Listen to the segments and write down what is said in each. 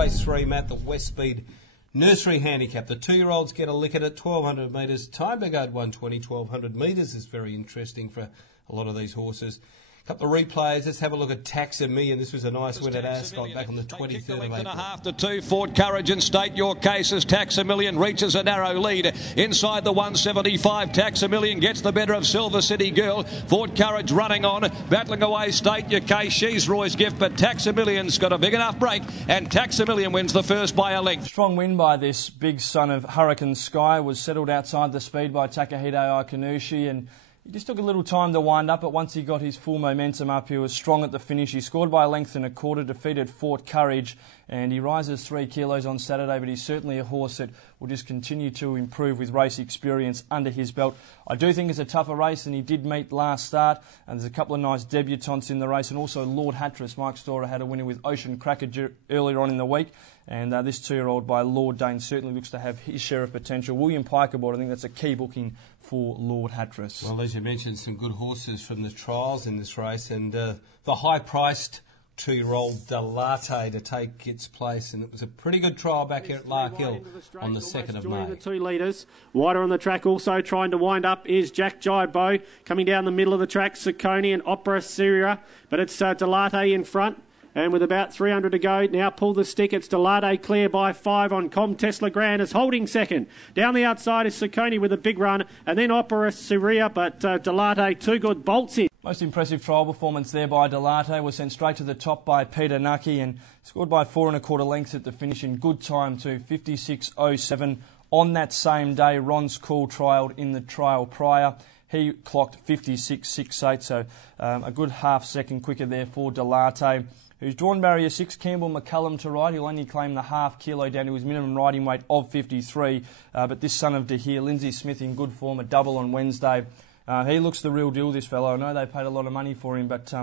race 3, Matt, the West Speed Nursery Handicap. The 2-year-olds get a lick at it, 1,200 metres. Time to go at 120, 1,200 metres is very interesting for a lot of these horses. A couple of replays. Let's have a look at Taxamillion. This was a nice win at Ascot back on the 23rd of April. 1.5 to 2. Ford Courage and State Your Cases. Taxamillion reaches a narrow lead inside the 175. Taxamillion gets the better of Silver City Girl. Ford Courage running on, battling away State Your Case. She's Roy's Gift, but Taxamillion's got a big enough break, and Taxamillion wins the first by a length. Strong win by this big son of Hurricane Sky. Was settled outside the speed by Takahito Aikanushi, and he just took a little time to wind up, but once he got his full momentum up, he was strong at the finish. He scored by a length and a quarter, defeated Fort Courage, and he rises 3 kilos on Saturday, but he's certainly a horse that will just continue to improve with race experience under his belt. I do think it's a tougher race than he did meet last start, and there's a couple of nice debutants in the race, and also Lord Hatteras. Mike Storer had a winner with Ocean Cracker earlier on in the week, and this 2-year-old by Lord Dane certainly looks to have his share of potential. William Pikerboard, I think that's a key booking for Lord Hatteras. Well, as you mentioned, some good horses from the trials in this race, and the high-priced 2-year-old Delate to take its place, and it was a pretty good trial back here at Lark Hill on the 2nd of May. The 2 leaders. Wider on the track also trying to wind up is Jack Jaibo. Coming down the middle of the track, Saccone and Opera Syria, but it's Delate in front. And with about 300 to go, now pull the stick. It's Delate clear by 5 on Com Tesla Grand is holding second. Down the outside is Saccone with a big run, and then Opera Syria, but Delate, 2 good bolts in. Most impressive trial performance there by Delate. Was sent straight to the top by Peter Nucky and scored by 4 1/4 lengths at the finish in good time to 56.07. On that same day, Ron's Cool trialled in the trial prior. He clocked 56.68, so a good half second quicker there for Delate, who's drawn barrier 6, Campbell McCullum to ride. He'll only claim the half kilo down to his minimum riding weight of 53. But this son of Dahir, Lindsay Smith, in good form, a double on Wednesday. He looks the real deal, this fellow. I know they paid a lot of money for him, but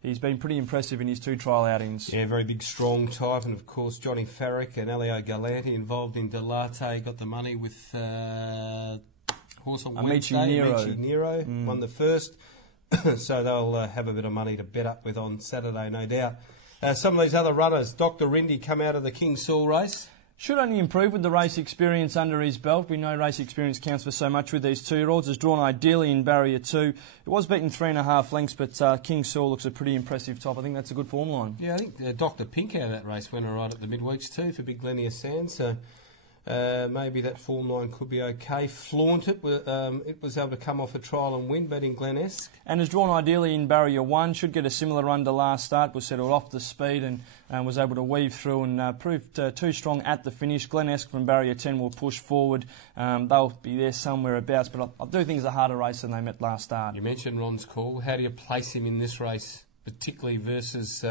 he's been pretty impressive in his 2 trial outings. Yeah, very big, strong type. And, of course, Johnny Farrick and Elio Galanti involved in Delate. Got the money with horse on Wednesday. Amici Nero won the first. So they'll have a bit of money to bet up with on Saturday, no doubt. Some of these other runners, Dr. Rindy come out of the King Saul race. Should only improve with the race experience under his belt. We know race experience counts for so much with these 2-year-olds. Is drawn ideally in barrier 2. It was beaten 3 1/2 lengths, but King Saul looks a pretty impressive top. I think that's a good form line. Yeah, I think Dr. Pink out of that race went all right at the midweeks too for Big Glennia Sands. So maybe that form line could be okay. Flaunt it. It was able to come off a trial and win, beating Glenesk. And is drawn ideally in barrier 1. Should get a similar run to last start. Was settled off the speed and was able to weave through and proved too strong at the finish. Glenesk from barrier 10 will push forward. They'll be there somewhere abouts, but I do think it's a harder race than they met last start. You mentioned Ron's Call. How do you place him in this race, particularly versus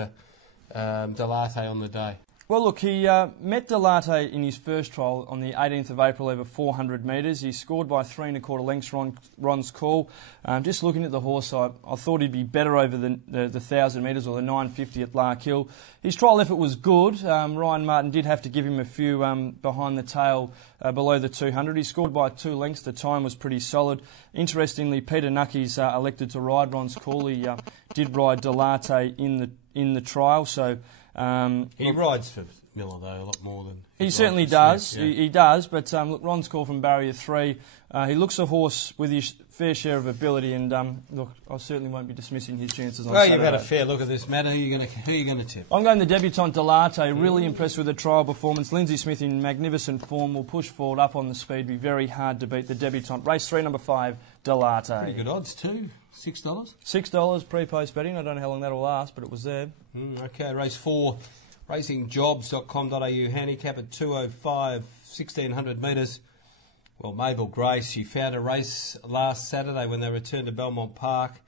Delate on the day? Well, look, he met Delate in his first trial on the 18th of April over 400 metres. He scored by 3 1/4 lengths, Ron's Call. Just looking at the horse, I thought he'd be better over the 1,000 metres or the 950 at Lark Hill. His trial effort was good. Ryan Martin did have to give him a few behind the tail below the 200. He scored by 2 lengths. The time was pretty solid. Interestingly, Peter Nucky's elected to ride Ron's Call. He did ride Delate in the trial, so... he rides for Miller, though, a lot more than... He certainly does. Smith, yeah. He does, but look, Ron's Call from barrier 3. He looks a horse with his fair share of ability, and look, I certainly won't be dismissing his chances on Saturday. Well, you've had a fair look at this, Matt. Who are you going to tip? I'm going the debutant Delate. Really impressed with the trial performance. Lindsay Smith in magnificent form will push forward up on the speed. Be very hard to beat the debutant. Race 3, number 5, Delate. Pretty good odds too. $6. $6 pre-post betting. I don't know how long that will last, but it was there. Okay, race 4. RacingJobs.com.au handicap at 205, 1,600 metres. Well, Mabel Grace, she found a race last Saturday when they returned to Belmont Park.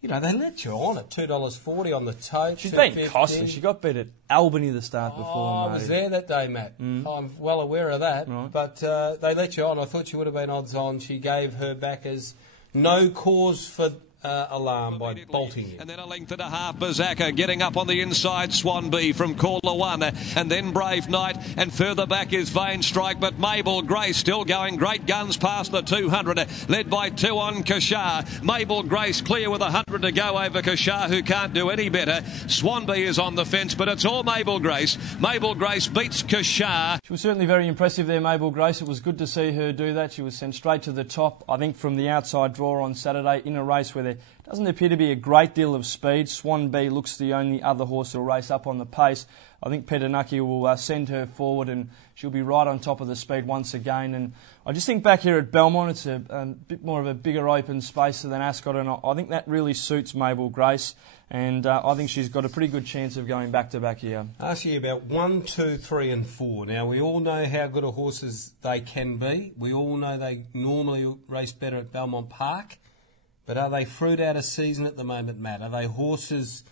You know, they let you on at $2.40 on the tote. She's been costly. She got beat at Albany the start before. I was there that day, Matt. I'm well aware of that. Right. But they let you on. I thought she would have been odds on. She gave her back as no cause for alarm by bolting in. And then a length and a half, Bazaka getting up on the inside, Swanby from Caller 1, and then Brave Knight, and further back is Vain Strike, but Mabel Grace still going great guns past the 200, led by 2 on Kashar. Mabel Grace clear with 100 to go over Kashar, who can't do any better. Swanby is on the fence, but it's all Mabel Grace. Mabel Grace beats Kashar. She was certainly very impressive there, Mabel Grace. It was good to see her do that. She was sent straight to the top, I think, from the outside draw on Saturday in a race where there doesn't appear to be a great deal of speed. Swan B looks the only other horse that will race up on the pace. I think Petanaki will send her forward and she'll be right on top of the speed once again. And I just think back here at Belmont, it's a bit more of a bigger open space than Ascot, and I think that really suits Mabel Grace. And I think she's got a pretty good chance of going back-to-back here. Ask you about 1, 2, 3 and 4. Now, we all know how good a horses they can be. We all know they normally race better at Belmont Park. But are they fruit out of season at the moment, Matt? Are they horses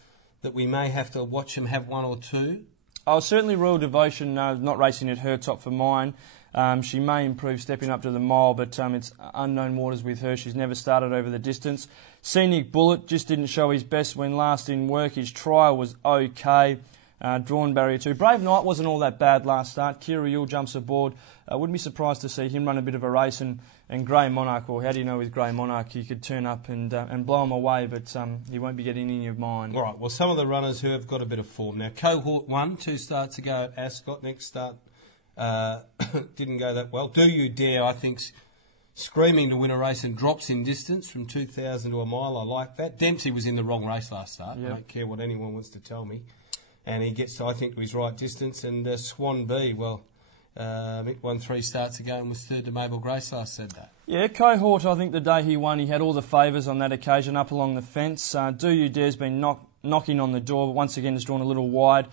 that we may have to watch them have 1 or 2? Oh, certainly Royal Devotion, not racing at her top for mine. She may improve stepping up to the mile, but it's unknown waters with her. She's never started over the distance. Scenic Bullet just didn't show his best when last in work. His trial was okay. Drawn barrier 2. Brave Knight wasn't all that bad last start. Kira Yule jumps aboard. Wouldn't be surprised to see him run a bit of a race. And Grey Monarch, or how do you know with Grey Monarch, he could turn up and blow him away, but he won't be getting in your mind. All right, well, some of the runners who have got a bit of form. Now, Cohort 1, 2 starts ago at Ascot. Next start didn't go that well. Do You Dare, I think, screaming to win a race and drops in distance from 2,000 to a mile. I like that. Dempsey was in the wrong race last start. Yep. I don't care what anyone wants to tell me. And he gets, I think, to his right distance. And Swan B, well, Mick won 3 starts ago and was third to Mabel Grace last said that. Yeah, Cohort, I think the day he won, he had all the favours on that occasion up along the fence. Do You Dare's been knocking on the door, but once again has drawn a little wide.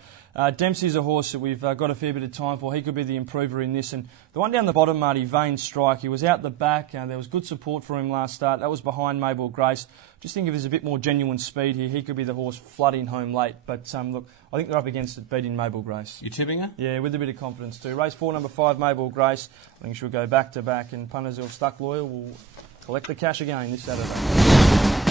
Dempsey's a horse that we've got a fair bit of time for. He could be the improver in this. And the one down the bottom, Marty, Vain Strike, he was out the back. There was good support for him last start. That was behind Mabel Grace. Just think if there's a bit more genuine speed here, he could be the horse flooding home late. But look, I think they're up against it, beating Mabel Grace. You tipping her? Yeah, with a bit of confidence too. Race 4, number 5, Mabel Grace. I think she'll go back-to-back, and punters who are stuck loyal will collect the cash again this Saturday.